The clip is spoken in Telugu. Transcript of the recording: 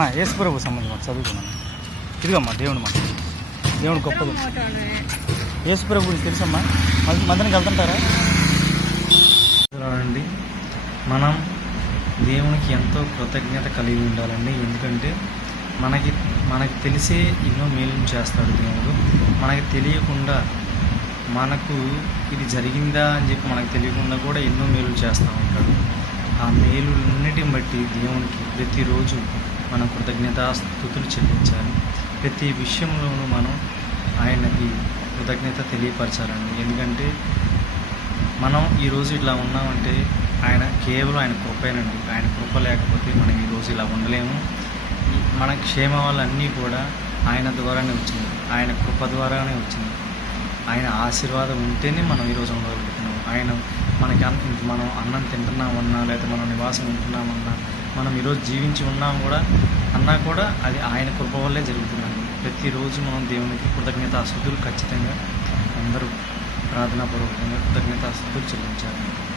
అన్న యేసుప్రభు సంబంధించి చదువుకున్నాను. ఇదిగమ్మా దేవుడు మాట దేవుడు గొప్పది యేసుప్రభు గురించి తెలుసమ్మా? మందినికి వెళ్తుంటారా అండి మనం దేవునికి ఎంతో కృతజ్ఞత కలిగి ఉండాలండి. ఎందుకంటే మనకి మనకి తెలిసే ఎన్నో మేలు చేస్తాడు దేవుడు. మనకి తెలియకుండా మనకు ఇది జరిగిందా అని చెప్పి మనకు తెలియకుండా కూడా ఎన్నో మేలు చేస్తూ ఉంటాడు. ఆ మేలులన్నిటిని బట్టి దేవునికి ప్రతిరోజు మనం కృతజ్ఞతాస్థుతులు చెల్లించాలి. ప్రతి విషయంలోనూ మనం ఆయనకి కృతజ్ఞత తెలియపరచాలండి. ఎందుకంటే మనం ఈరోజు ఇట్లా ఉన్నామంటే ఆయన కేవలం ఆయన కృపేనండి. ఆయన కృప లేకపోతే మనం ఈరోజు ఇలా ఉండలేము. మన క్షేమాలన్నీ కూడా ఆయన ద్వారానే వచ్చింది ఆయన కృప ద్వారానే వచ్చింది ఆయన ఆశీర్వాదం ఉంటేనే మనం ఈరోజు ఉండగలుగుతున్నాం. మనకి అన్- మనం అన్నం తింటున్నామన్నా లేదా మనం నివాసం ఉంటున్నామన్నా మనం ఈరోజు జీవించి ఉన్నాం కూడా అన్నా కూడా అది ఆయన కృప వల్లే జరుగుతుందండి. ప్రతిరోజు మనం దేవునికి కృతజ్ఞత ఖచ్చితంగా అందరూ ప్రార్థనాపూర్వకంగా కృతజ్ఞత చెల్లించాలి.